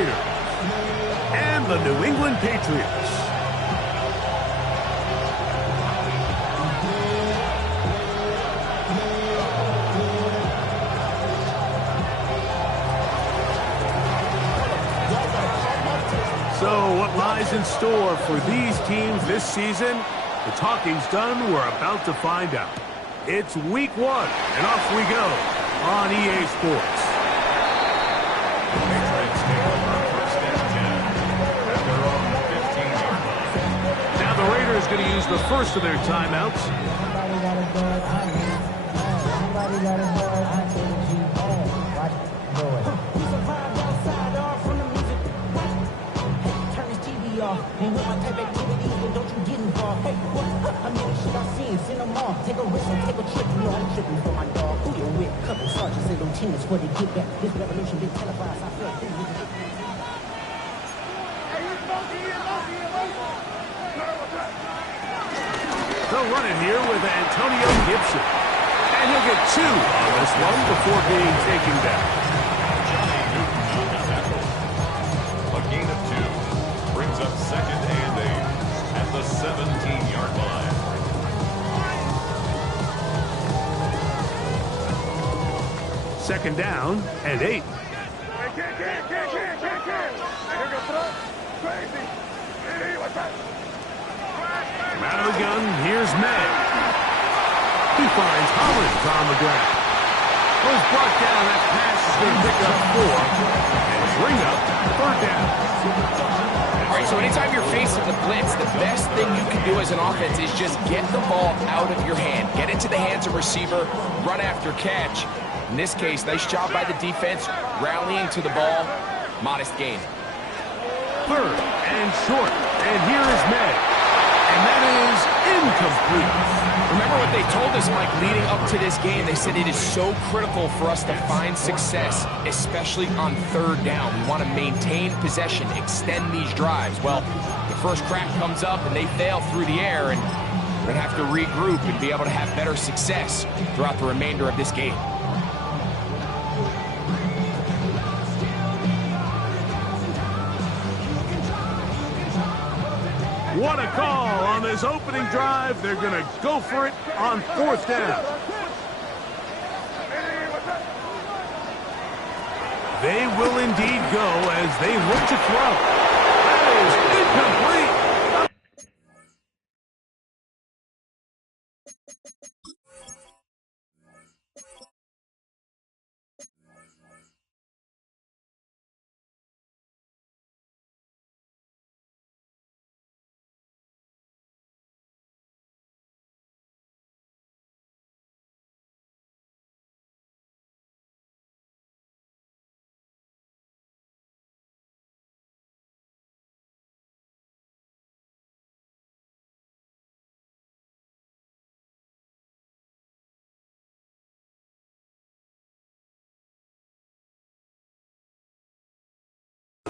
Raiders and the New England Patriots. So what lies in store for these teams this season? The talking's done. We're about to find out. It's week 1, and off we go on EA Sports. Patriots take over first and 10 at their own 15-yard line. Now the Raiders going to use the first of their timeouts. And with my type activities, then don't you get involved. Hey, what? I mean, the shit I seen, send them off. Take a risk and take a trip. You know I'm tripping for my dog. Who you with? Couple sergeants and lieutenants for the get back. This revolution been televised. I feel free with it. They'll run it here with Antonio Gibson. And he'll get 2 on this one before being taken down. A gain of 2. Brings up second and 8 at the 17-yard line. Second down and 8. From out of the gun, here's May. He finds Hollins on the ground. Was brought down. That pass is going to pick up 4 and bring up 3rd down. All right, so anytime you're facing the blitz, the best thing you can do as an offense is just get the ball out of your hand. Get it to the hands of receiver, run after catch. In this case, nice job by the defense, rallying to the ball. Modest gain. 3rd and short. And here is May. And that is incomplete. Remember what they told us, Mike, leading up to this game. They said it is so critical for us to find success, especially on 3rd down. We want to maintain possession, extend these drives. Well, the first crack comes up and they fail through the air, and we're going to have to regroup and be able to have better success throughout the remainder of this game. What a call on this opening drive. They're going to go for it on 4th down. They will indeed go as they look to throw. That is incomplete.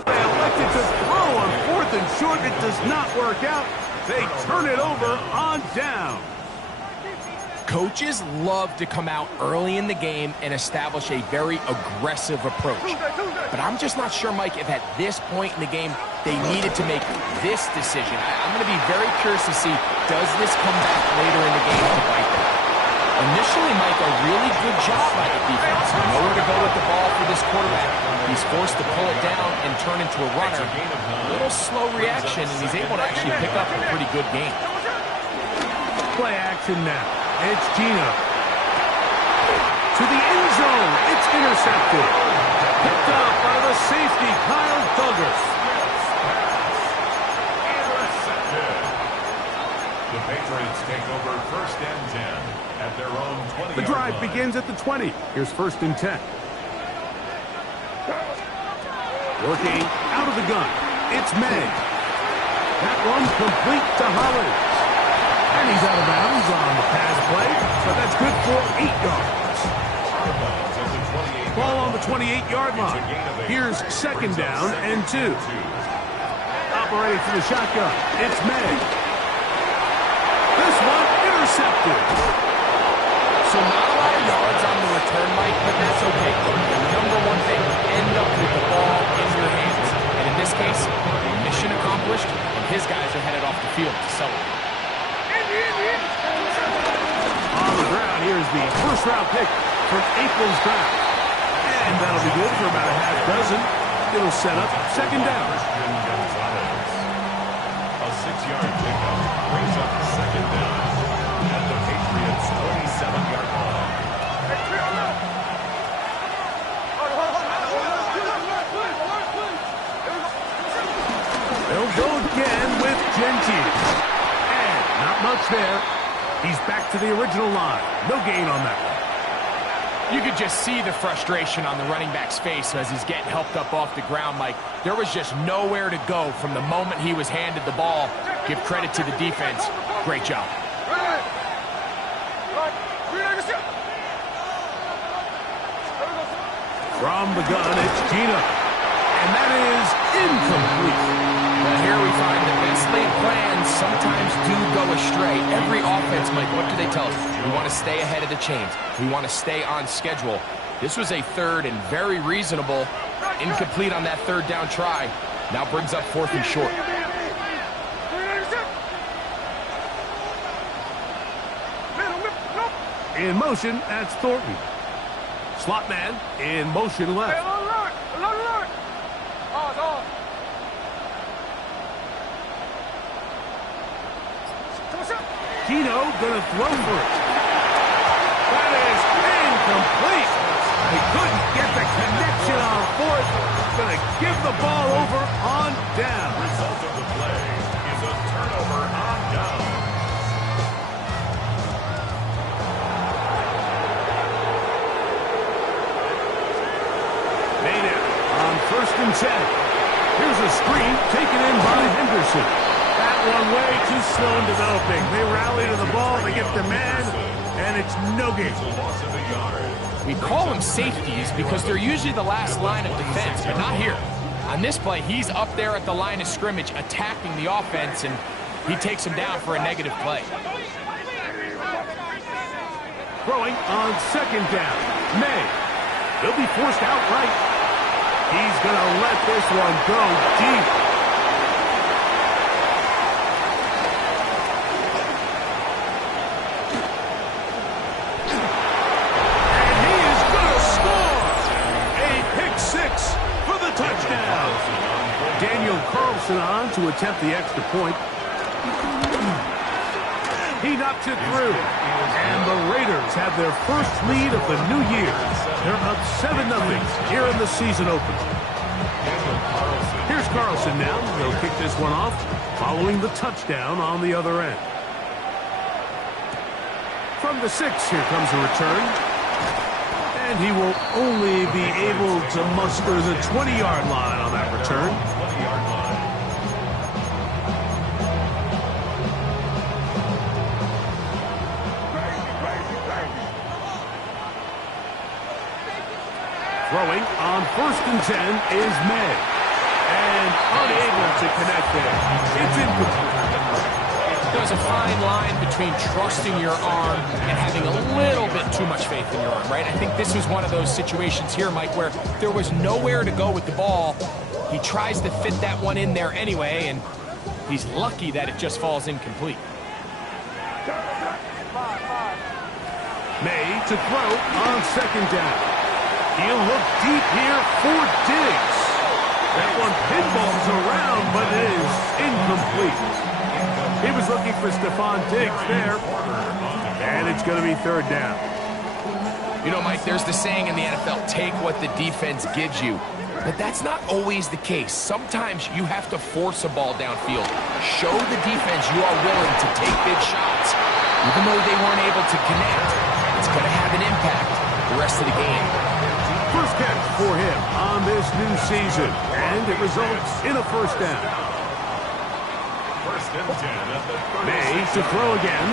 They elected to throw on 4th and short. It does not work out. They turn it over on down. Coaches love to come out early in the game and establish a very aggressive approach. But I'm just not sure, Mike, if at this point in the game they needed to make this decision. I'm going to be very curious to see, does this come back later in the game to bite them? Initially, Mike, a really good job by the defense. Nowhere to go with the ball for this quarterback. He's forced to pull it down and turn into a runner. A little slow reaction, and he's able to actually pick up a pretty good game. Play action now. It's Gino. To the end zone. It's intercepted. Picked up by the safety, Kyle Douglas. Intercepted. The Patriots take over first and 10 at their own 20-yard line. The drive begins at the 20. Here's 1st and 10. Working out of the gun. It's May. That one's complete to Hollins. And he's out of bounds on the pass play, so that's good for 8 yards. Ball on the 28-yard line. Here's 2nd down and 2. Operating from the shotgun. It's May. This one intercepted. So not a lot of yards on the return, Mike, but that's okay. The number one thing, end up with the ball in your hands. field to celebrate. On the ground, here's the first-round pick from April's draft. And that'll be good for about a half dozen. It'll set up second down. A 6-yard pickup brings up second down at the Patriots' 27-yard line. They'll go again with Gentile. And not much there. He's back to the original line. No gain on that one. You could just see the frustration on the running back's face as he's getting helped up off the ground, Mike. There was just nowhere to go from the moment he was handed the ball. Give credit to the defense. Great job. From the gun, it's Gino. And that is incomplete. Well, here we find the best laid plans sometimes do go astray. Every offense, Mike, what do they tell us? We want to stay ahead of the chains. We want to stay on schedule. This was a third and very reasonable. Incomplete on that third down try. Now brings up fourth and short. In motion, that's Thornton. Slot man in motion left. Gino gonna throw for it. That is incomplete. He couldn't get the connection on fourth. Gonna give the ball over on down. Result of the play is a turnover on down. Made it on 1st and 10. Here's a screen taken in by Henderson. That one way too slow in developing. They rally to the ball, they get the man, and it's no gain. Loss of a yard. We call them safeties because they're usually the last line of defense, but not here. On this play, he's up there at the line of scrimmage attacking the offense, and he takes him down for a negative play. Throwing on 2nd down. May. He'll be forced outright. He's going to let this one go deep. And he is going to score. A pick 6 for the touchdown. Daniel Carlson on to attempt the extra point. He knocks it through. And the Raiders have their first lead of the new year. They're up 7-0 here in the season opener. Here's Carlson now. He'll kick this one off following the touchdown on the other end. From the 6, here comes a return. And he will only be able to muster the 20-yard line on that return. 20-yard line. Throwing on 1st and 10 is May. And unable to connect there. It's incomplete. There's a fine line between trusting your arm and having a little bit too much faith in your arm, right? I think this was one of those situations here, Mike, where there was nowhere to go with the ball. He tries to fit that one in there anyway, and he's lucky that it just falls incomplete. May to throw on 2nd down. He'll look deep here for Diggs. That one pinballs around, but it is incomplete. He was looking for Stephon Diggs there, and it's going to be 3rd down. You know, Mike, there's the saying in the NFL, take what the defense gives you. But that's not always the case. Sometimes you have to force a ball downfield. Show the defense you are willing to take big shots. Even though they weren't able to connect, it's going to have an impact the rest of the game. First catch for him on this new season, and it results in a 1st down. 1st and 10 at the 36. May to throw again.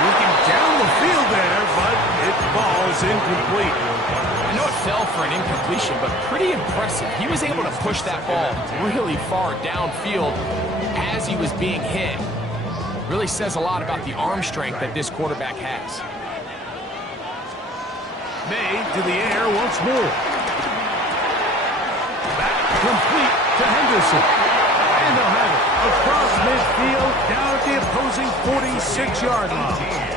Looking down the field there, but it falls incomplete. I know it fell for an incompletion, but pretty impressive. He was able to push that ball really far downfield as he was being hit. Really says a lot about the arm strength that this quarterback has. May to the air once more. Back complete to Henderson. across midfield, down at the opposing 46-yard line.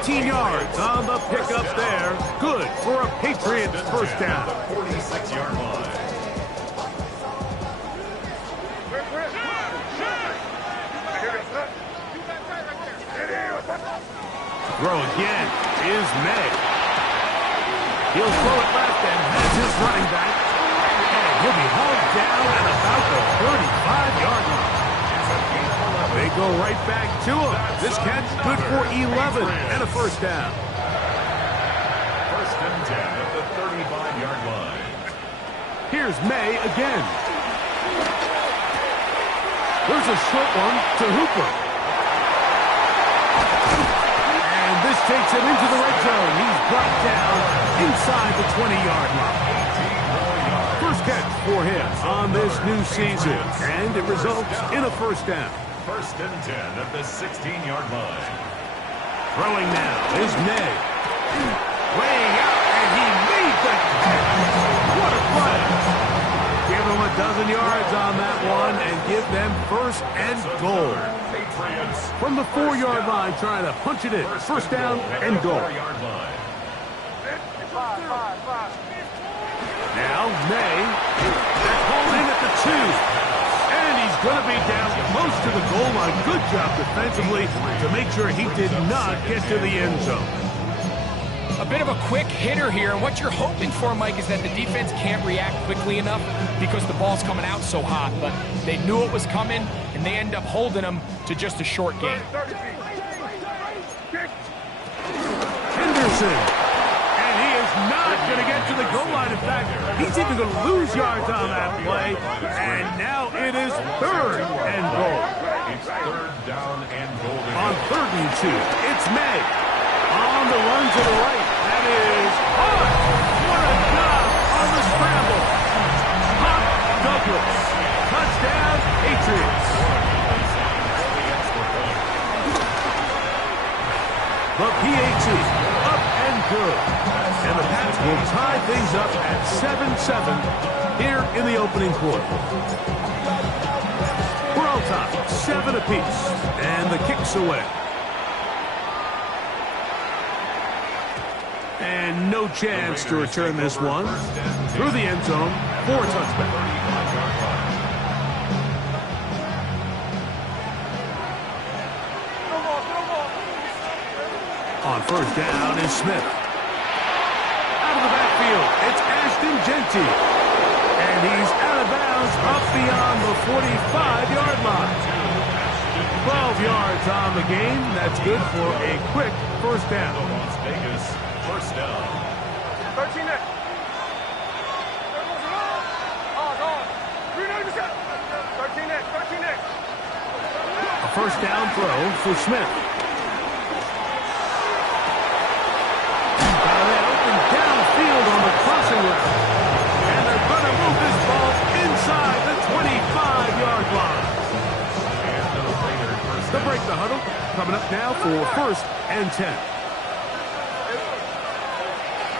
18 yards on the pickup there. Good for a Patriots first down. 46-yard line. Throw again is May. He'll throw it left and has his running back. And he'll be hauled down at about the 35-yard line. They go right back to him. This catch good for 11 and a first down. First and 10 at the 35-yard line. Here's May again. There's a short one to Hooper. And this takes him into the red zone. He's brought down inside the 20-yard line. First catch for him on this new season. And it results in a first down. First and 10 at the 16-yard line. Throwing now is May. Laying out, and he made the catch. What a play. Give him a dozen yards on that one and give them first and goal. Patriots. From the 4-yard line, trying to punch it in. First down and goal. Now May. They're called in at the 2. And he's going to be down close to the goal line. Good job defensively to make sure he did not get to the end zone. A bit of a quick hitter here, and what you're hoping for, Mike, is that the defense can't react quickly enough because the ball's coming out so hot, but they knew it was coming, and they end up holding them to just a short gain. Henderson, and he is not going to get to the goal line. In fact, he's even going to lose yards on that play, and now it is third and goal. It's third down and goal. On 3rd and 2, it's May. On the run to the right, that is Hunt. What a job on the scramble. Hunt Douglas. Touchdown, Patriots. The PAT, up and good. And the Pats will tie things up at 7-7 here in the opening quarter. We're all tied, 7 apiece, and the kick's away. And no chance to return this one through the end zone for a touchback. On first down is Smith. Out of the backfield, it's Ashton Genty. And he's out of bounds up beyond the 45-yard line. 12 yards on the game. That's good for a quick first down. Las Vegas, first down. 13 next. A first down throw for Smith. Downfield on the crossing route. And they're going to move this ball inside the 25-yard line. To break the huddle, coming up now for first and 10.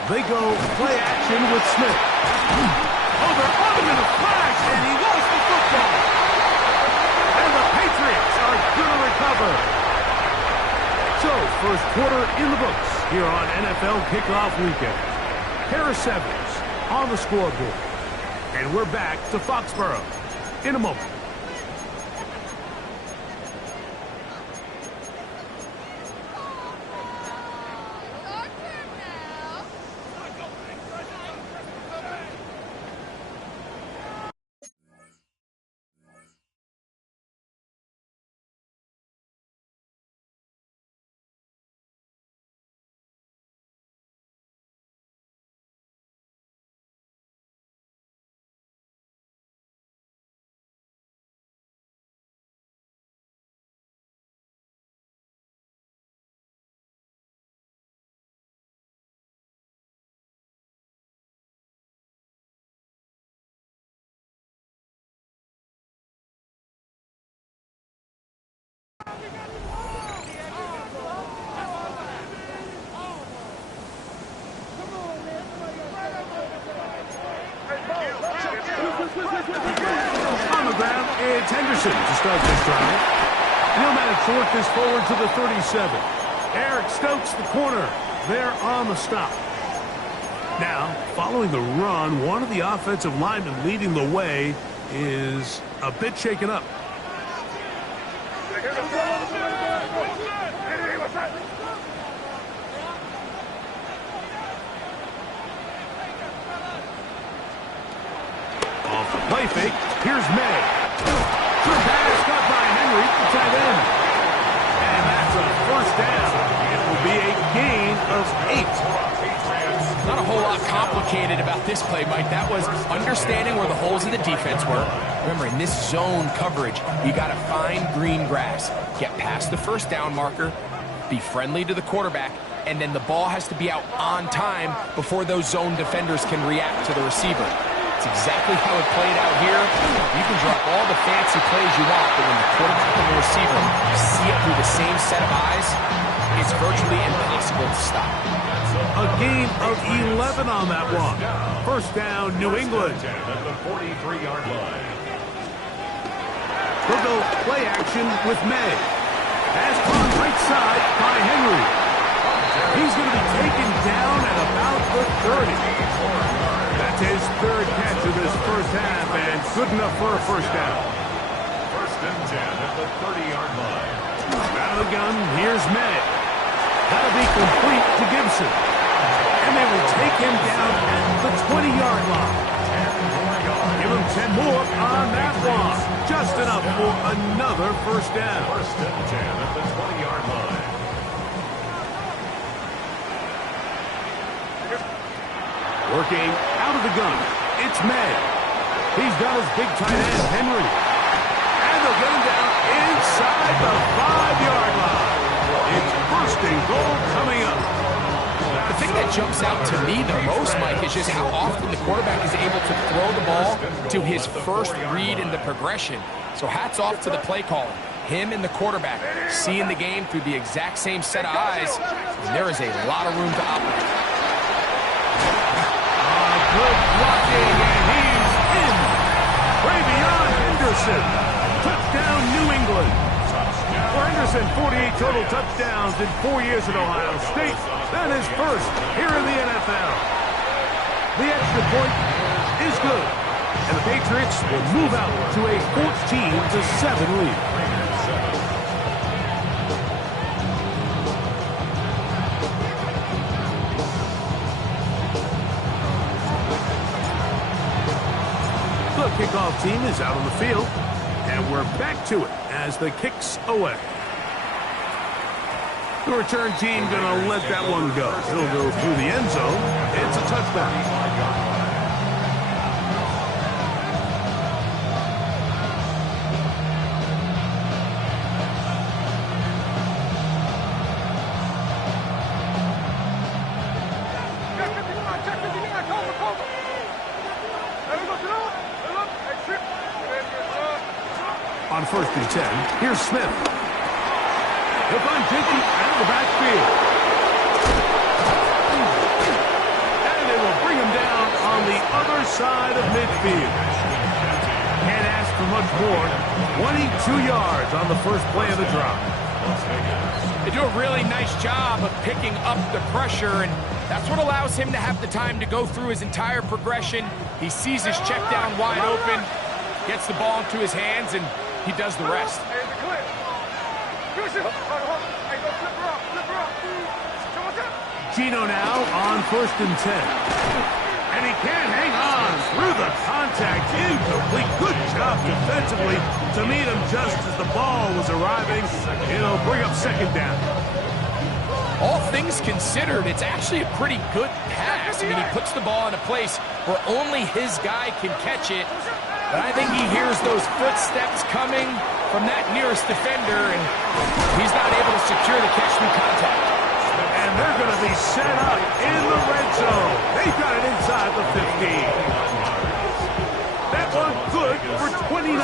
They go play action with Smith. Oh, they're on him in a flash, and he lost the football. And the Patriots are going to recover. So, first quarter in the books here on NFL Kickoff Weekend. Harris Evans on the scoreboard. And we're back to Foxborough in a moment. On the the ground, it's Henderson to start this drive. He'll manage to work this forward to the 37. Eric Stokes, the corner. They're on the stop. Now, following the run, one of the offensive linemen leading the way is a bit shaken up. Off the play fake, here's May. Good pass caught by Henry, the tight end. And that's a first down. It will be a gain of 8. Not a whole lot complicated about this play, Mike. That was understanding where the holes in the defense were. Remember, in this zone coverage, you got to find green grass, get past the first down marker, be friendly to the quarterback, and then the ball has to be out on time before those zone defenders can react to the receiver. It's exactly how it played out here. You can drop all the fancy plays you want, but when the quarterback and the receiver see it through the same set of eyes, it's virtually impossible to stop. A gain of 11 on that one. First down, New England. At the 43-yard line. We'll go play action with May. Pass on right side by Henry. He's going to be taken down at about the 30. That's his third catch of this first half, and good enough for a first down. First and 10 at the 30-yard line. Out of the gun, here's May. That'll be complete to Gibson. And they will take him down at the 20-yard line. Give him 10 more on that one. Just enough for another first down. First and 10 at the 20-yard line. Working out of the gun, it's May. He's got his big tight end, Henry. And they'll get him down inside the 5-yard line. It's first and goal coming up. The thing that jumps out to me the most, Mike, is just how often the quarterback is able to throw the ball to his first read in the progression. So hats off to the play caller. Him and the quarterback seeing the game through the exact same set of eyes, and there is a lot of room to operate. Good blocking, and he's in. Way beyond Henderson. Touchdown, New England. For Henderson, 48 total touchdowns in 4 years at Ohio State. That is first here in the NFL. The extra point is good, and the Patriots will move out to a 14-7 lead. The kickoff team is out on the field, and we're back to it as the kick's away. The return team going to let that one go. It'll go through the end zone. It's a touchback. On first and 10, here's Smith. He'll find Dickey out of the backfield. And they will bring him down on the other side of midfield. Can't ask for much more. 22 yards on the first play of the drive. They do a really nice job of picking up the pressure, and that's what allows him to have the time to go through his entire progression. He sees his check down wide open, gets the ball into his hands, and he does the rest. Gino now on first and 10. And he can't hang on through the contact. Incomplete. Good job defensively to meet him just as the ball was arriving. It'll bring up second down. All things considered, it's actually a pretty good pass. I mean, he puts the ball in a place where only his guy can catch it. But I think he hears those footsteps coming from that nearest defender, and he's not able to secure the catch through contact. And they're going to be set up in the red zone. They've got it inside the 15. That one good for 29.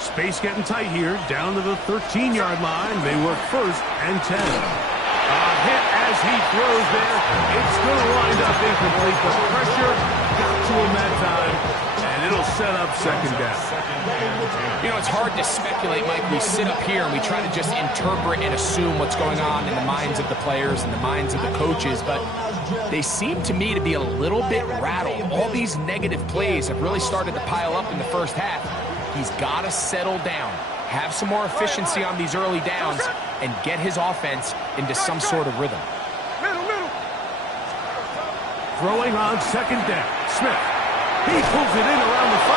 Space getting tight here, down to the 13-yard line. They work first and 10. A hit as he throws there. It's going to wind up incomplete. The pressure got to him that time, and it'll set up second down. You know, it's hard to speculate, Mike. We sit up here and we try to just interpret and assume what's going on in the minds of the players and the minds of the coaches, but they seem to me to be a little bit rattled. All these negative plays have really started to pile up in the first half. He's got to settle down, have some more efficiency on these early downs, and get his offense into some sort of rhythm. Throwing on second down. Smith. He pulls it in around the 5.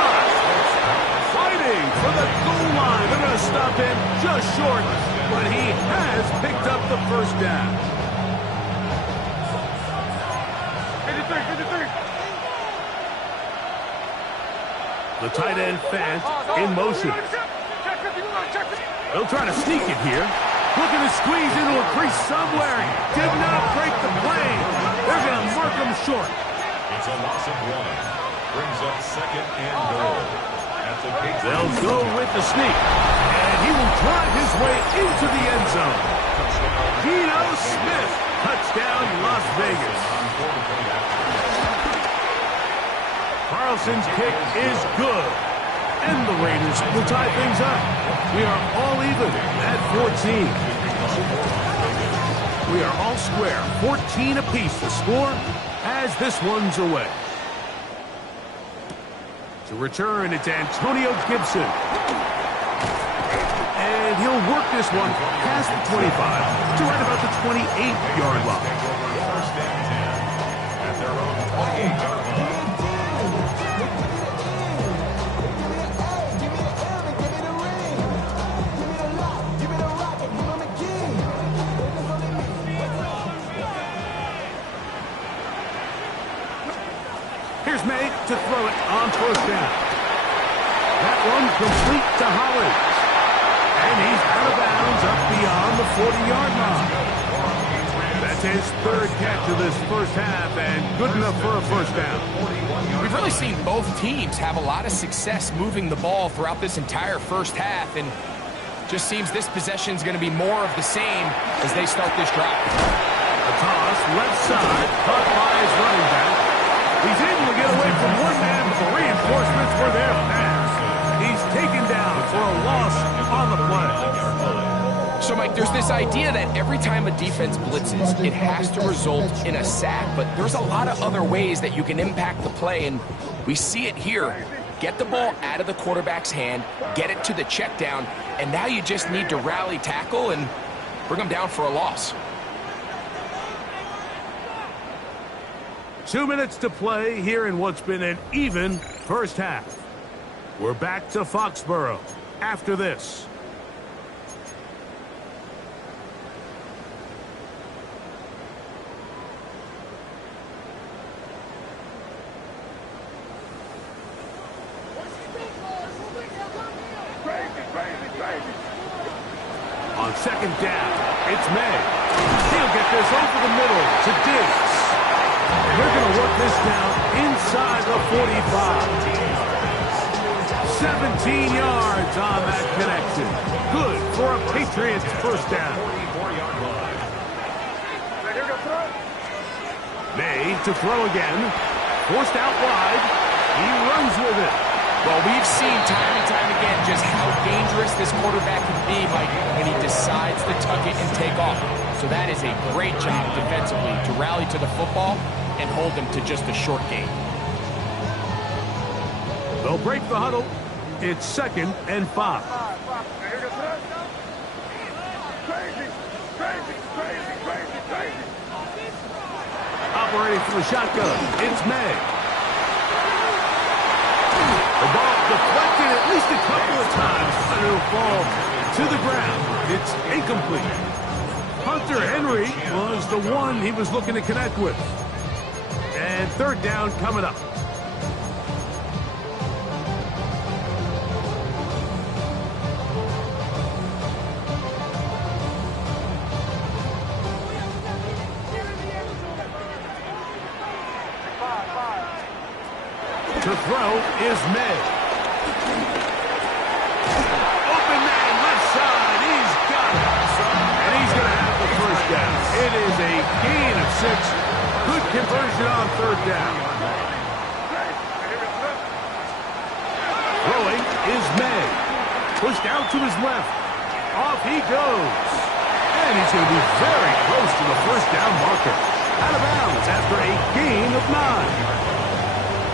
Fighting for the goal line. They're going to stop him just short, but he has picked up the first down. 53. The tight end Fant in motion. They'll try to sneak it here. Looking to squeeze into a crease somewhere. Did not break the plane. They're going to mark him short. It's a loss of 1. Brings up second and goal. They'll go with the sneak. And he will drive his way into the end zone. Geno Smith. Touchdown, Las Vegas. Carlson's kick is good. And the Raiders will tie things up. We are all even at 14. We are all square. 14 apiece to score as this one's away. To return, it's Antonio Gibson. And he'll work this one past the 25 to right about the 28-yard line. First and 10 at their own 28-yard line. Here's May to throw it on first down. That one complete to Hollins. And he's out of bounds up beyond the 40-yard line. That's his third catch of this first half and good enough for a first down. We've really seen both teams have a lot of success moving the ball throughout this entire first half, and just seems this possession is going to be more of the same as they start this drive. A toss, left side, caught by his running back. He's able to get away from one man, but the reinforcements were there fast. He's taken down for a loss on the play. So, Mike, there's this idea that every time a defense blitzes, it has to result in a sack, but there's a lot of other ways that you can impact the play, and we see it here. Get the ball out of the quarterback's hand, get it to the check down, and now you just need to rally tackle and bring them down for a loss. 2 minutes to play here in what's been an even first half. We're back to Foxborough after this. On second down, it's May. He'll get this over the middle to Diggs. They're going to work this down inside the 45. 17 yards on that connection. Good for a Patriots first down. May to throw again. Forced out wide. He runs with it. Well, we've seen time and time again just how dangerous this quarterback can be, Mike, when he decides to tuck it and take off. So that is a great job defensively to rally to the football and hold them to just a short gain. They'll break the huddle. It's 2nd and 5. Operating from the shotgun, it's May. The ball deflected at least a couple of times, but it'll fall to the ground. It's incomplete. Hunter Henry was the one he was looking to connect with. And third down coming up. To throw is May. Open man, left side. He's got it. And he's going to have the first down. It is a gain of 6. Good conversion on third down. pushed out to his left. Off he goes. And he's going to be very close to the first down marker. Out of bounds after a gain of 9.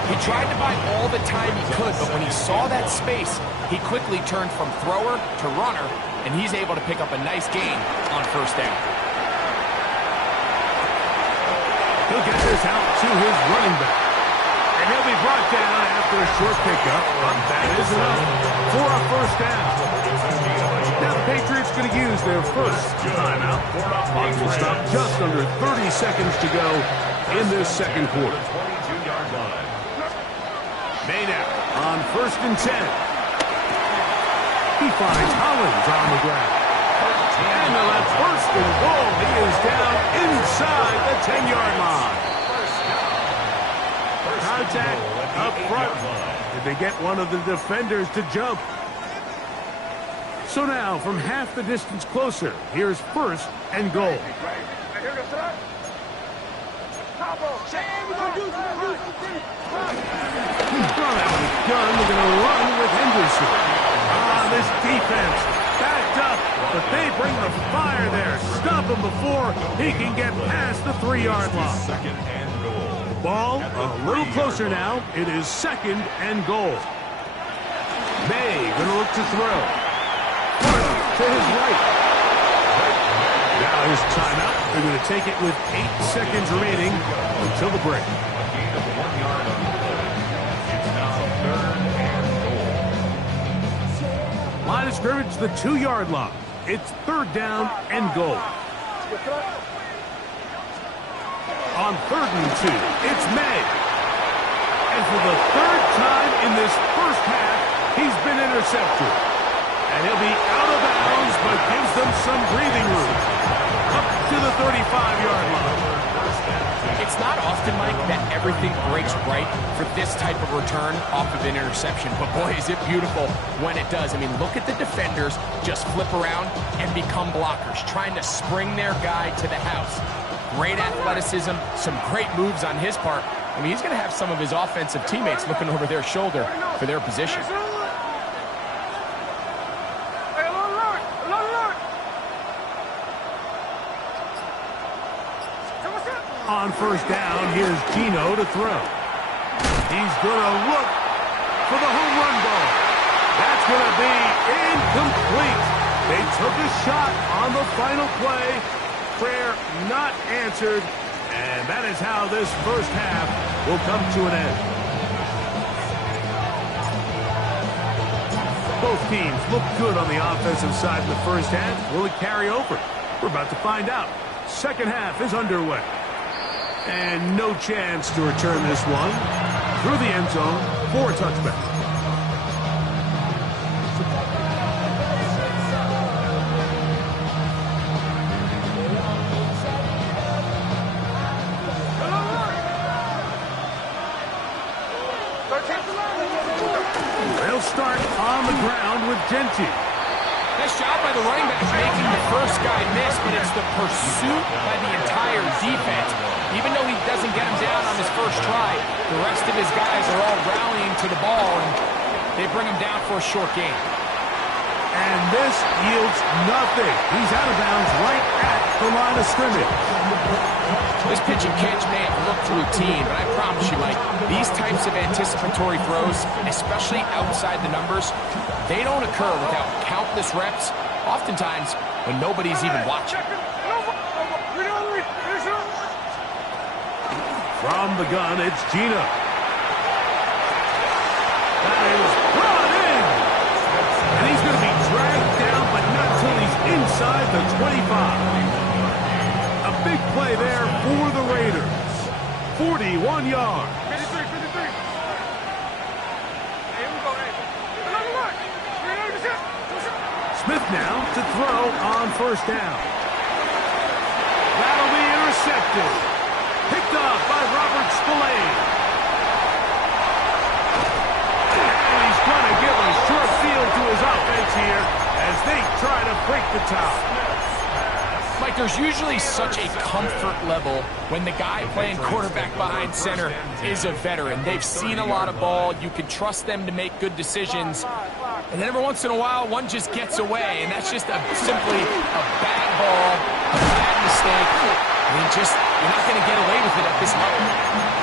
He tried to buy all the time he could, but when he saw that space, he quickly turned from thrower to runner, and he's able to pick up a nice gain on first down. He'll get this out to his running back. And he'll be brought down after a short pickup, but that is enough for a first down. Now the Patriots going to use their first timeout. Clock will stop just under 30 seconds to go in this second quarter. 22-yard line. Made out on 1st and 10. He finds Hollins on the ground. And the left first and goal. He is down inside the 10-yard line. Contact up front. Did they get one of the defenders to jump? So now, from half the distance closer, here's 1st and goal. Thrown out with a gun. They're going to run with Henderson. This defense backed up, but they bring the fire there. Stop him before he can get past the 3-yard line. Second and goal. Ball a little closer now. It is 2nd and goal. May going to look to throw. To his right. Now his timeout. They're going to take it with 8 seconds remaining until the break. A gain of 1 yard on the play. It's now 3rd and goal. Line of scrimmage, the 2-yard line. It's 3rd down and goal. On 3rd and 2, it's May. And for the 3rd time in this first half, he's been intercepted. And he'll be out of bounds, but gives them some breathing room. Up to the 35-yard line. It's not often, Mike, that everything breaks right for this type of return off of an interception. But boy, is it beautiful when it does. I mean, look at the defenders just flip around and become blockers, trying to spring their guy to the house. Great athleticism, some great moves on his part. I mean, he's going to have some of his offensive teammates looking over their shoulder for their position. On 1st down, here's Gino to throw. He's going to look for the home run ball. That's going to be incomplete. They took a shot on the final play. Prayer not answered. And that is how this first half will come to an end. Both teams look good on the offensive side in the first half. Will it carry over? We're about to find out. Second half is underway. And no chance to return this one through the end zone for a touchback. They'll start on the ground with Genty. Nice job by the running back making the first guy miss, but it's the pursuit by the entire defense. Even though he doesn't get him down on his first try, the rest of his guys are all rallying to the ball, and they bring him down for a short gain. And this yields nothing. He's out of bounds right at the line of scrimmage. This pitch and catch may have looked routine, but I promise you, Mike, these types of anticipatory throws, especially outside the numbers, they don't occur without countless reps, oftentimes when nobody's even watching. From the gun, it's Gino. That is brought in. And he's going to be dragged down, but not till he's inside the 25. A big play there for the Raiders. 41 yards. Smith now to throw on 1st down. That'll be intercepted. Picked off by Robert Spillane. And he's going to give a short field to his offense here as they try to break the tie. Mike, there's usually such a comfort level when the guy playing quarterback behind center is a veteran. They've seen a lot of ball. You can trust them to make good decisions. And then every once in a while, one just gets away, and that's just simply a bad ball, a bad mistake. I mean, you're not going to get away with it at this level.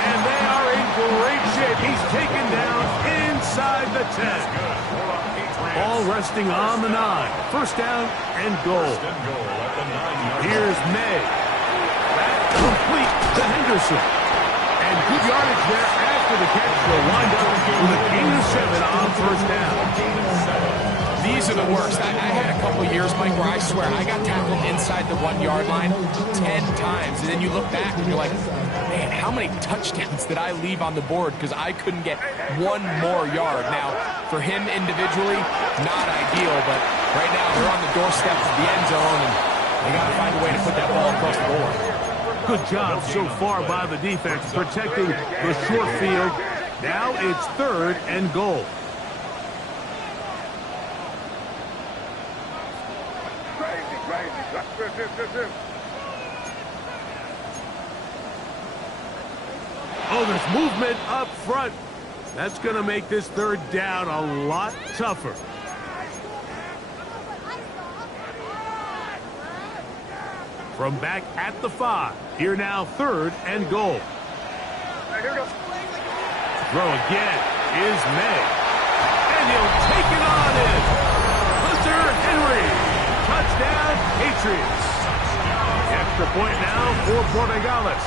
And they are in great shape. He's taken down inside the 10. Ball resting on the 9. First down and goal. Here's May. That's complete to Henderson. And good yardage there after the catch. They'll wind up with a gain of 7 on first down. These are the worst. I had a couple years, Mike, where I swear I got tackled inside the 1-yard line 10 times. And then you look back and you're like, man, how many touchdowns did I leave on the board because I couldn't get one more yard? Now, for him individually, not ideal, but right now they're on the doorstep of the end zone, and they got to find a way to put that ball across the goal line. Good job so far by the defense protecting the short field. Now it's 3rd and goal. Oh, there's movement up front. That's going to make this 3rd down a lot tougher. From back at the 5. Here now 3rd and goal. Throw again is May. And he'll take it on in. Hunter Henry. Touchdown, Patriots. The extra point now for Portugales.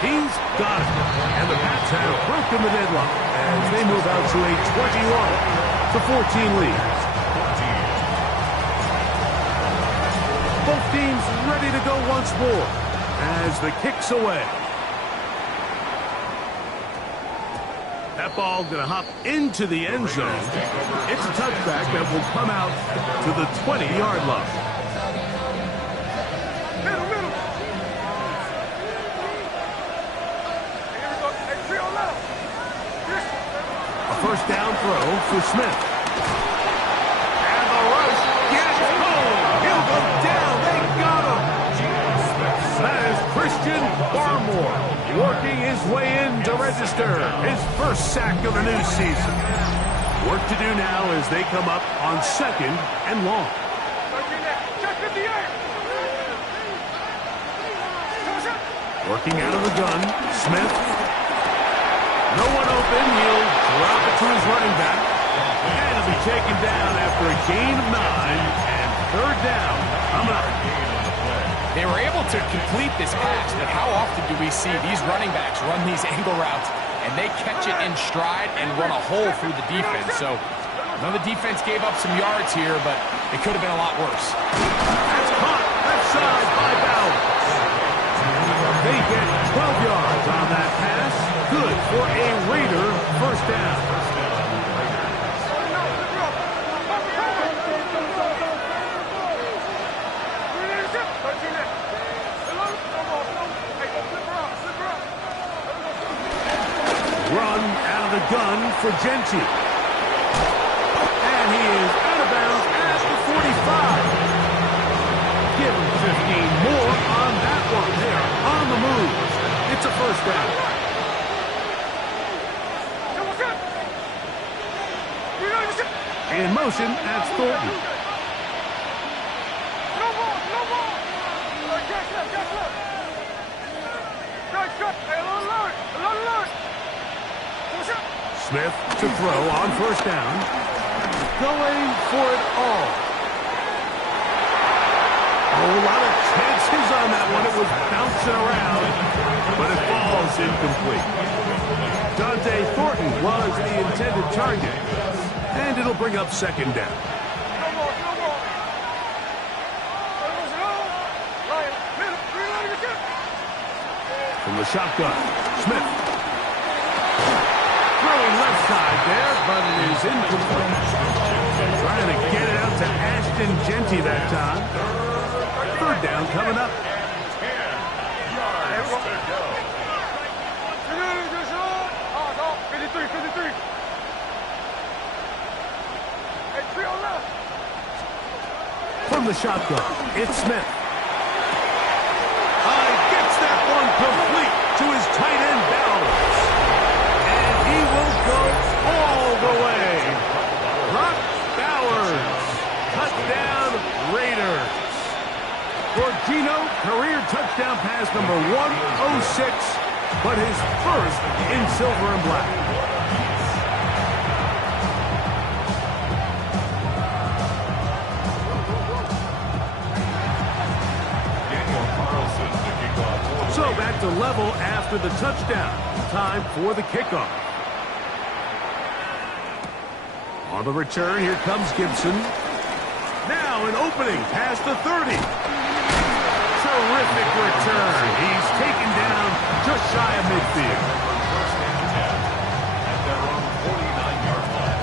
He's got it. And the Pats have broken the deadlock as they move out to a 21-14 lead. Both teams ready to go once more as the kick's away. That ball going to hop into the end zone. It's a touchback that will come out to the 20-yard line. A first down throw for Smith. And the rush gets home. He'll go down. They got him. That is Christian Barmore working his way in to register his first sack of the new season. Work to do now as they come up on 2nd and long. Working out of the gun, Smith. No one open. He'll drop it to his running back. And he'll be taken down after a gain of 9 and 3rd down. Coming up. They were able to complete this pass, but how often do we see these running backs run these angle routes and they catch it in stride and run a hole through the defense? So, I know the defense gave up some yards here, but it could have been a lot worse. That's caught left side by Bowers. They get 12 yards on that pass. Good for a Raider first down. Run out of the gun for Genti. And he is out of bounds at the 45. Give him 15 more on that one. They are on the move. It's a first down. In motion, that's Thornton. Smith to throw on first down. Going for it all. A lot of chances on that one. It was bouncing around, but it falls incomplete. Dante Thornton was the intended target, and it'll bring up 2nd down. From the shotgun, Smith. Throwing left side there, but it is incomplete. Trying to get it out to Ashton Genti that time. 3rd down coming up. From the shotgun, it's Smith. Gets that one complete to his tight end balance. And he will go all the way. Brock Bowers. Touchdown, Raiders. For Gino, career touchdown pass number 106, but his first in silver and black. So back to level after the touchdown. Time for the kickoff. On the return, here comes Gibson. Now an opening past the 30. Terrific return. He's taken down just shy of midfield. First and 10 at their own 49-yard line.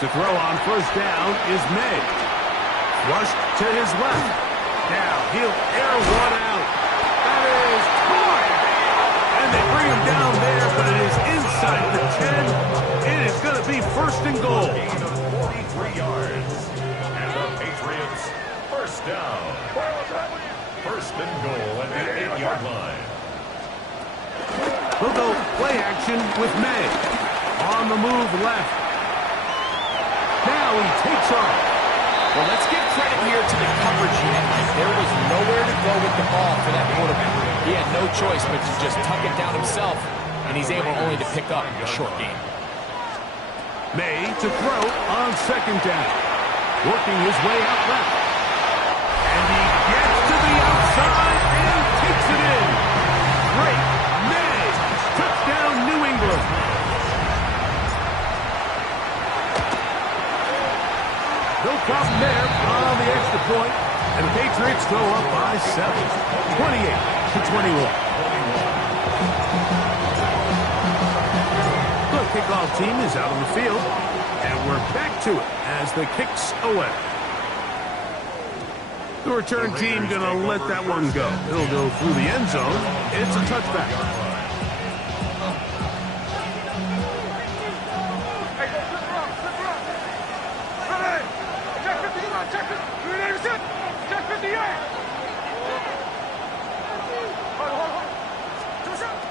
To throw on first down is May. Rushed to his left. Now he'll air one out. That is caught. And they bring him down there, but it is inside the 10. It is going to be first and goal. Gain of 43 yards. And the Patriots first down. First and goal at the 8-yard line. He'll go play action with May. On the move left. Now he takes off. Well, let's give credit here to the coverage unit. There was nowhere to go with the ball for that quarterback. He had no choice but to just tuck it down himself, and he's able only to pick up a short gain. May to throw on second down. Working his way out left. And he gets to the outside and takes it in. Great May. Touchdown, New England. No problem there on the extra point, and the Patriots go up by 7, 28-21. The kickoff team is out on the field, and we're back to it as the kick's away. The return team going to let that one go. It'll go through the end zone. It's a touchback.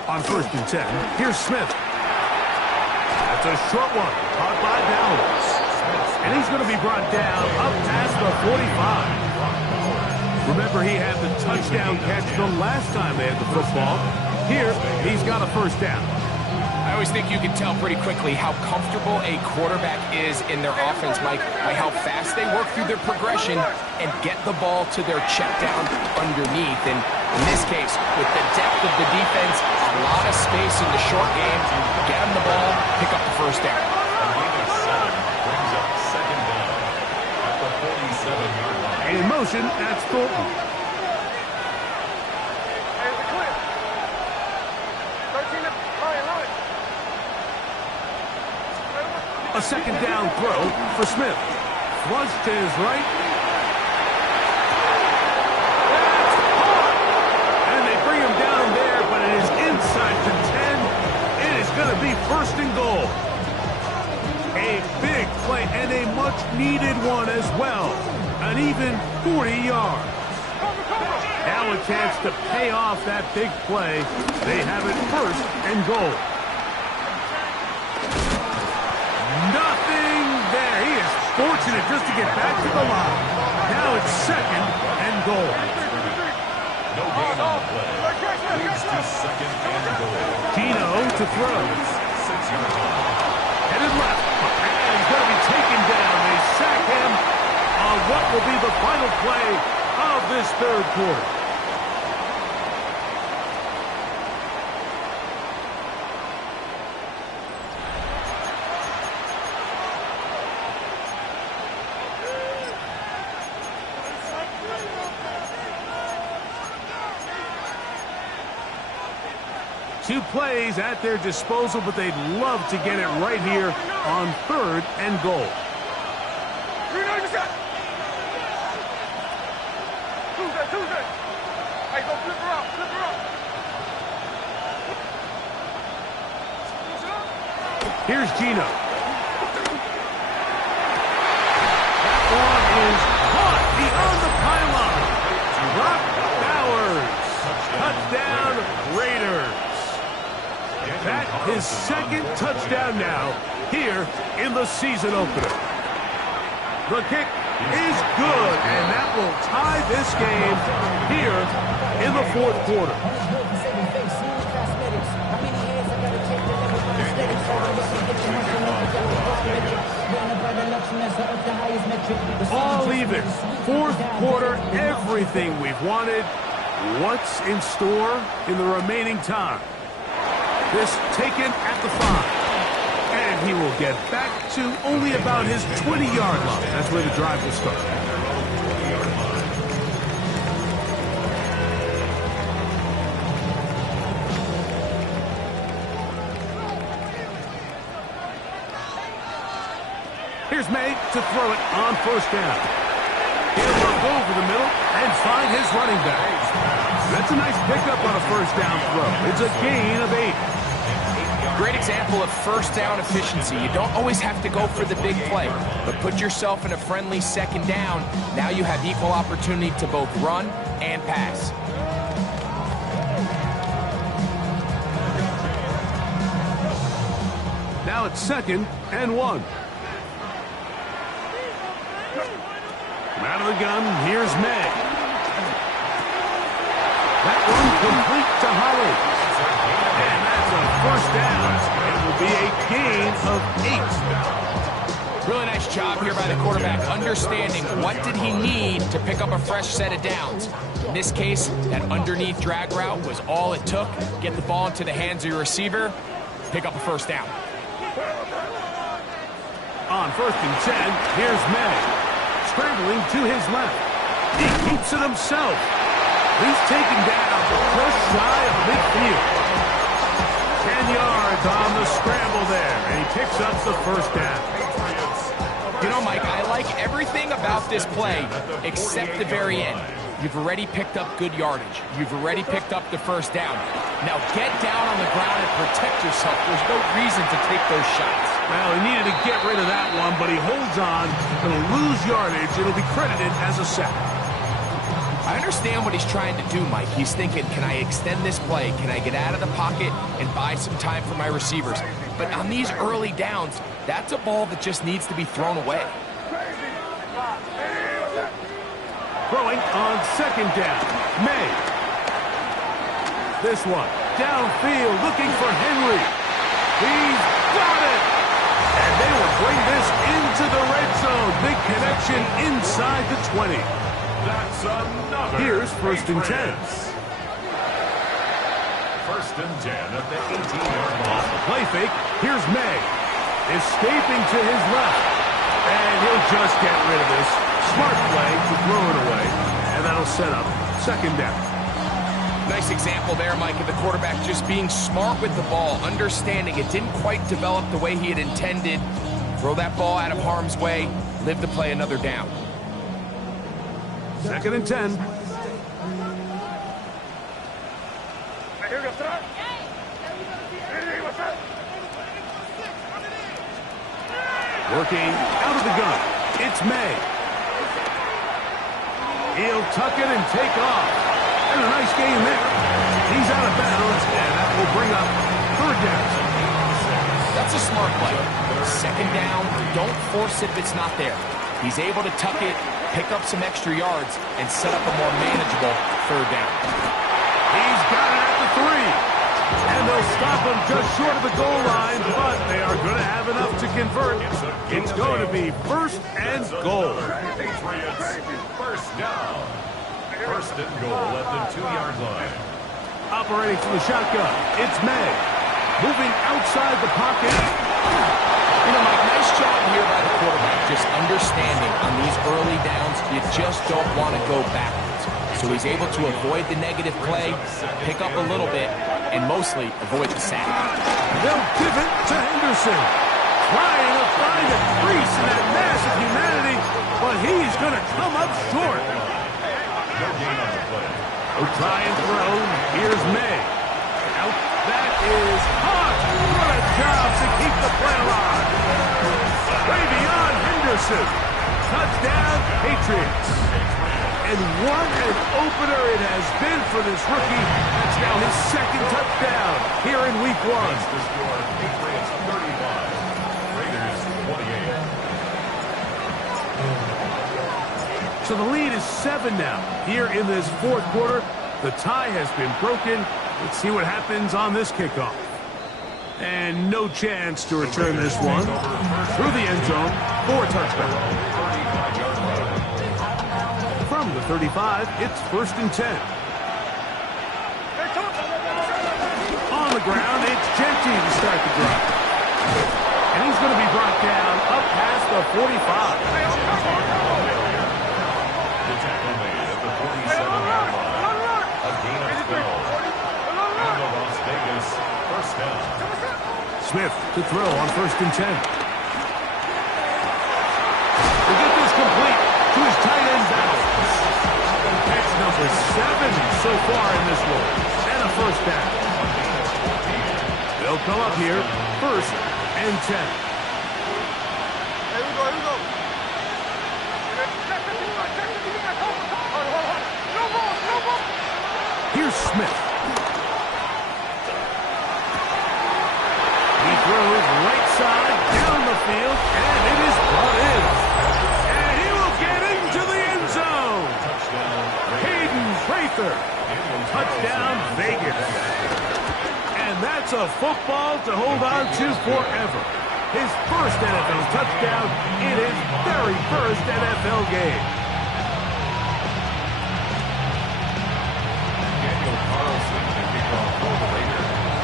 On first and 10, here's Smith. That's a short one, caught by Bowers. And he's going to be brought down up past the 45. Remember, he had the touchdown catch the last time they had the football. Here, he's got a first down. I always think you can tell pretty quickly how comfortable a quarterback is in their offense, Mike, by how fast they work through their progression and get the ball to their check down underneath. And in this case, with the depth of the defense, a lot of space in the short game, get them the ball, pick up the first down. A gain of 7 brings up second down at the 47-yard line. In motion, that's Thornton. A second down throw for Smith. Flush to his right. That's caught! And they bring him down there, but it is inside the 10. It is going to be first and goal. A big play and a much-needed one as well. An even 40 yards. Now a chance to pay off that big play. They have it first and goal. Nothing there. He is fortunate just to get back to the line. Now it's second and goal. No gain on the play. Leads to second and goal. Gino to throw. 6-yard line. Headed left. And he's going to be taken down. They sack him on what will be the final play of this third quarter. 2 plays at their disposal, but they'd love to get it right here on 3rd and goal. Here's Gino. That one is caught beyond the pylon. Brock Bowers. Touchdown, Raiders. That his 2nd touchdown now here in the season opener. The kick is good, and that will tie this game here in the 4th quarter. All even. 4th quarter, everything we've wanted. What's in store in the remaining time? This taken at the 5. And he will get back to only about his 20-yard line. That's where the drive will start. Here's May to throw it on 1st down. He'll look over the middle and find his running back. That's a nice pickup on a 1st down throw. It's a gain of 8. Great example of 1st down efficiency. You don't always have to go for the big play, but put yourself in a friendly 2nd down. Now you have equal opportunity to both run and pass. Now it's 2nd and 1. Out of the gun, here's May. That one complete to Holly. And that's a 1st down. It will be a gain of 8. Really nice job here by the quarterback, understanding what did he need to pick up a fresh set of downs. In this case, that underneath drag route was all it took. Get the ball into the hands of your receiver, pick up a 1st down. On 1st and 10, here's May. Scrambling to his left. He keeps it himself. He's taken down just shy of midfield. 10 yards on the scramble there, and he picks up the 1st down. You know, Mike, I like everything about this play except the very end. You've already picked up good yardage. You've already picked up the 1st down. Now get down on the ground and protect yourself. There's no reason to take those shots. Well, he needed to get rid of that one, but he holds on. Going to lose yardage. It'll be credited as a sack. I understand what he's trying to do, Mike. He's thinking, can I extend this play? Can I get out of the pocket and buy some time for my receivers? But on these early downs, that's a ball that just needs to be thrown away. Throwing on 2nd down. May. This one. Downfield, looking for Henry. He's got it! And they will bring this into the red zone. Big connection inside the 20. That's another. Here's 1st and 10. 1st and 10 at the 18-yard line. Play fake. Here's May. Escaping to his left. And he'll just get rid of this. Smart play to throw it away. And that'll set up 2nd down. Nice example there, Mike, of the quarterback just being smart with the ball, understanding it didn't quite develop the way he had intended. Throw that ball out of harm's way, live to play another down. 2nd and 10. Working out of the gun. It's May. He'll tuck it and take off. And a nice game there. He's out of bounds, and that will bring up 3rd down. That's a smart play. 2nd down, don't force it if it's not there. He's able to tuck it, pick up some extra yards, and set up a more manageable 3rd down. He's got it at the 3. And they'll stop him just short of the goal line, but they are going to have enough to convert. It's going to be 1st and goal. Patriots, 1st down. 1st and goal at the 2-yard line. Operating from the shotgun, it's May. Moving outside the pocket. You know, Mike, nice job here by the quarterback, just understanding on these early downs, you just don't want to go backwards. So he's able to avoid the negative play, pick up a little bit, and mostly avoid the sack. They'll give it to Henderson. Trying to find a crease in that mass of humanity, but he's going to come up short. No gain on the play. They'll try and throw. Here's May. Out. That is hot. What a job to keep the play alive. Way beyond Henderson. Touchdown, Patriots. And what an opener it has been for this rookie. That's now his second touchdown here in week 1. The score, Patriots 35, Raiders 28. So the lead is 7 now. Here in this fourth quarter, the tie has been broken. Let's see what happens on this kickoff. And no chance to return this one through the end zone for a touchdown. From the 35, it's 1st and 10. On the ground, it's Genty to start the drive. And he's going to be brought down up past the 45. The tackle made at the 47-yard line. A gain of 12. And the Las Vegas first down. Smith to throw on 1st and 10. We'll get this complete to his tight end battle. Catch number 7 so far in this one. And a first down. They'll come up here, 1st and 10. Here we go. Here's Smith. He throws right side down the field, and it is brought in. And he will get into the end zone. Hayden Prather. Touchdown, Vegas. And that's a football to hold on to forever. His first NFL touchdown in his very first NFL game.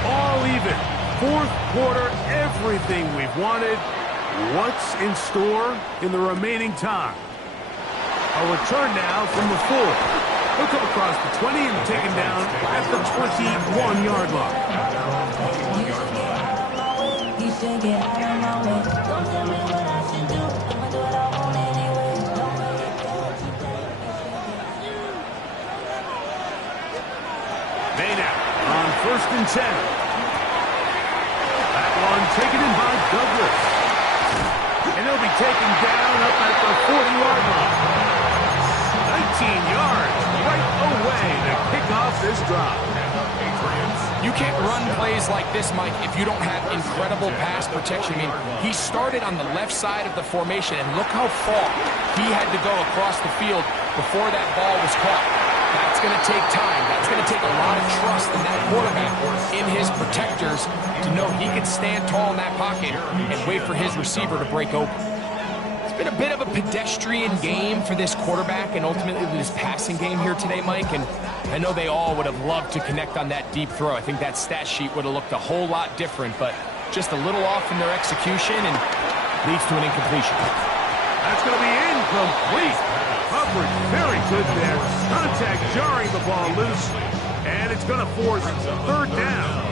All even. Fourth quarter, everything we've wanted. What's in store in the remaining time? A return now from the 4. He'll come across the 20 and taken down at the 21-yard line. Maynard on 1st and 10. That one taken in by Douglas. And he'll be taken down up at the 40-yard line. 19 yards right away to kick off this drive. You can't run plays like this, Mike, if you don't have incredible pass protection. I mean, he started on the left side of the formation, and look how far he had to go across the field before that ball was caught. That's going to take time. That's going to take a lot of trust in that quarterback, in his protectors, to know he can stand tall in that pocket and wait for his receiver to break open. It's been a bit of a pedestrian game for this quarterback and ultimately this passing game here today, Mike. And I know they all would have loved to connect on that deep throw. I think that stat sheet would have looked a whole lot different, but just a little off in their execution and leads to an incompletion. That's going to be incomplete. Coverage very good there. Contact jarring the ball loose. And it's going to force 3rd down.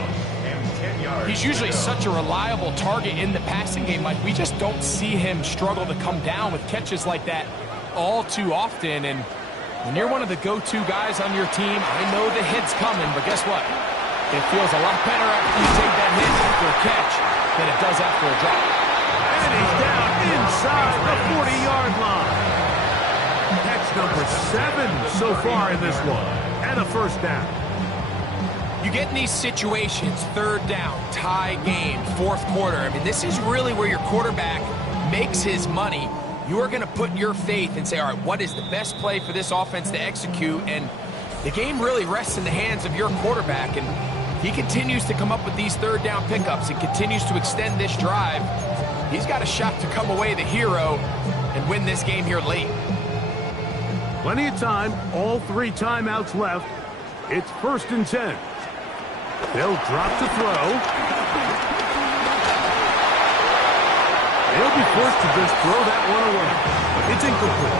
He's usually such a reliable target in the passing game, Mike. We just don't see him struggle to come down with catches like that all too often. And when you're one of the go-to guys on your team, I know the hit's coming, but guess what? It feels a lot better after you take that hit after a catch than it does after a drop. And he's down inside the 40-yard line. Catch number 7 so far in this one. And a first down. You get in these situations, 3rd down, tie game, 4th quarter. I mean, this is really where your quarterback makes his money. You are going to put your faith and say, all right, what is the best play for this offense to execute? And the game really rests in the hands of your quarterback. And he continues to come up with these 3rd down pickups and continues to extend this drive. He's got a shot to come away the hero and win this game here late. Plenty of time, all 3 timeouts left. It's 1st and 10. They'll drop to throw. They'll be forced to just throw that one away. It's incomplete.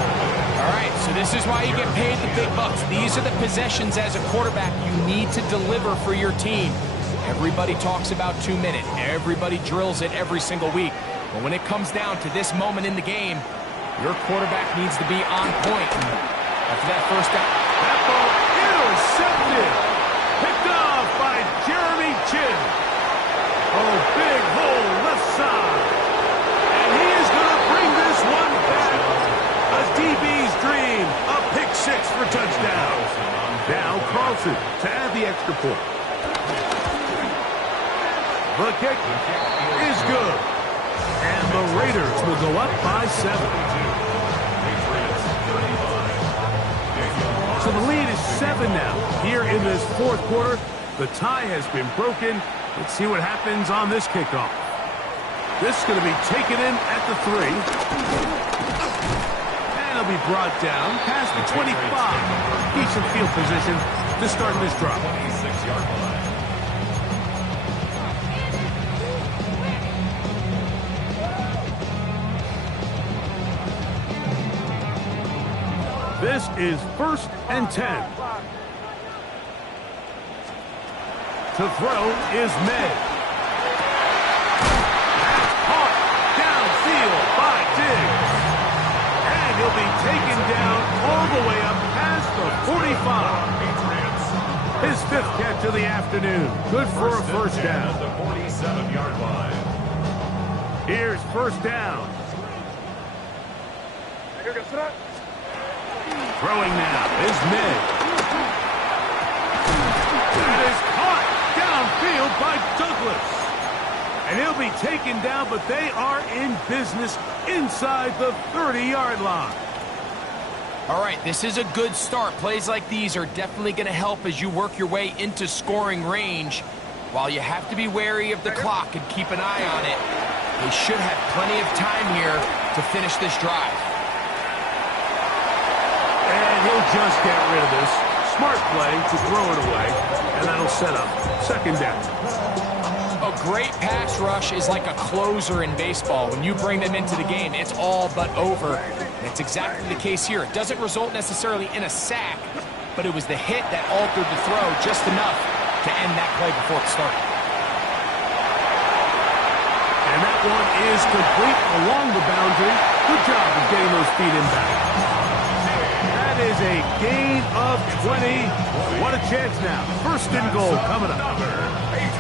All right, so this is why you get paid the big bucks. These are the possessions as a quarterback you need to deliver for your team. Everybody talks about 2 minutes. Everybody drills it every single week. But when it comes down to this moment in the game, your quarterback needs to be on point. And after that first down. That ball intercepted. Picked off by Jeremy Chin. Oh, big hole left side. And he is going to bring this one back. A DB's dream. A pick six for touchdown. Now Carlson to add the extra point. The kick is good. And the Raiders will go up by 7. So the lead is 7 now. Here in this fourth quarter, the tie has been broken. Let's see what happens on this kickoff. This is going to be taken in at the 3. And it'll be brought down past the 25. Decent field position to start this drive. 26-yard line. This is 1st and 10. To throw is May. That's caught downfield by Diggs. And he'll be taken down all the way up past the 45. His 5th catch of the afternoon. Good for a first down. The 47-yard line. Here's first down. Throwing now is May. That is caught downfield by Douglas. And he'll be taken down, but they are in business inside the 30-yard line. All right, this is a good start. Plays like these are definitely going to help as you work your way into scoring range. While you have to be wary of the clock and keep an eye on it, they should have plenty of time here to finish this drive. And he'll just get rid of this. Smart play to throw it away, and that'll set up second down. A great pass rush is like a closer in baseball. When you bring them into the game, it's all but over. And it's exactly the case here. It doesn't result necessarily in a sack, but it was the hit that altered the throw just enough to end that play before it started. And that one is complete along the boundary. Good job of getting those feet in back. That is a gain of 20. What a chance now. 1st and goal coming up.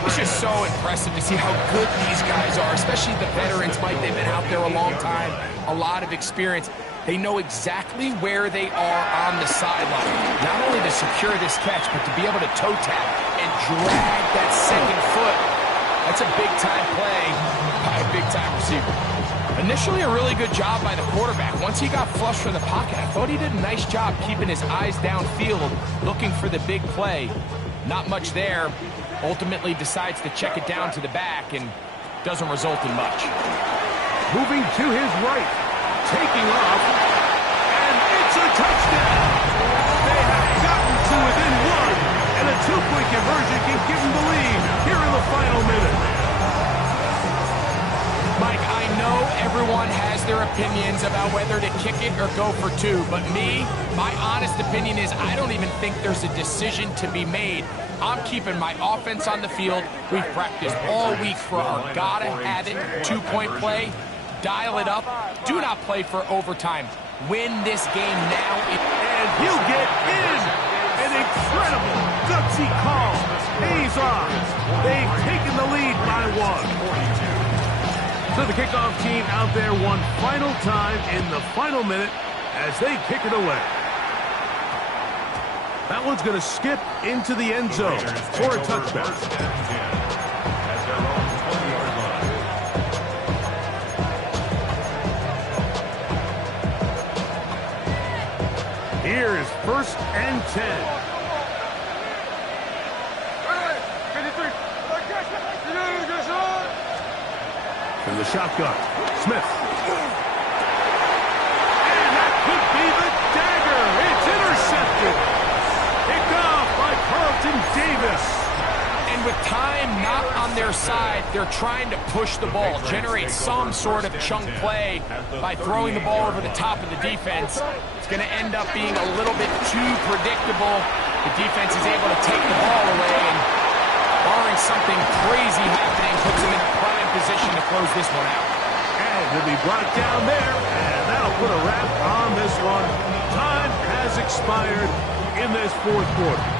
It's just so impressive to see how good these guys are, especially the veterans, Mike. They've been out there a long time, a lot of experience. They know exactly where they are on the sideline. Not only to secure this catch, but to be able to toe tap and drag that second foot. That's a big-time play by a big-time receiver. Initially, a really good job by the quarterback. Once he got flush from the pocket, I thought he did a nice job keeping his eyes downfield, looking for the big play. Not much there. Ultimately decides to check it down to the back and doesn't result in much. Moving to his right. Taking off. And it's a touchdown. They have gotten to within 1. And a 2-point conversion can give them the lead here in the final minute. Mike, I know everyone has their opinions about whether to kick it or go for 2, but my honest opinion is I don't even think there's a decision to be made. I'm keeping my offense on the field. We've practiced all week for our gotta-have-it 2-point play. Dial it up. Do not play for overtime. Win this game now. And he'll get in. An incredible gutsy call. Pays off. They've taken the lead by 1. So the kickoff team out there one final time in the final minute as they kick it away. That one's going to skip into the end zone for a touchdown. Here is 1st and 10. From the shotgun, Smith. And that could be the dagger. It's intercepted. Picked off by Carlton Davis. And with time not on their side, they're trying to push the ball, generate some sort of chunk play by throwing the ball over the top of the defense. It's going to end up being a little bit too predictable. The defense is able to take the ball away, and barring something crazy happening, puts them in a prime position to close this one out. And he'll be brought down there, and that'll put a wrap on this one. Time has expired in this fourth quarter.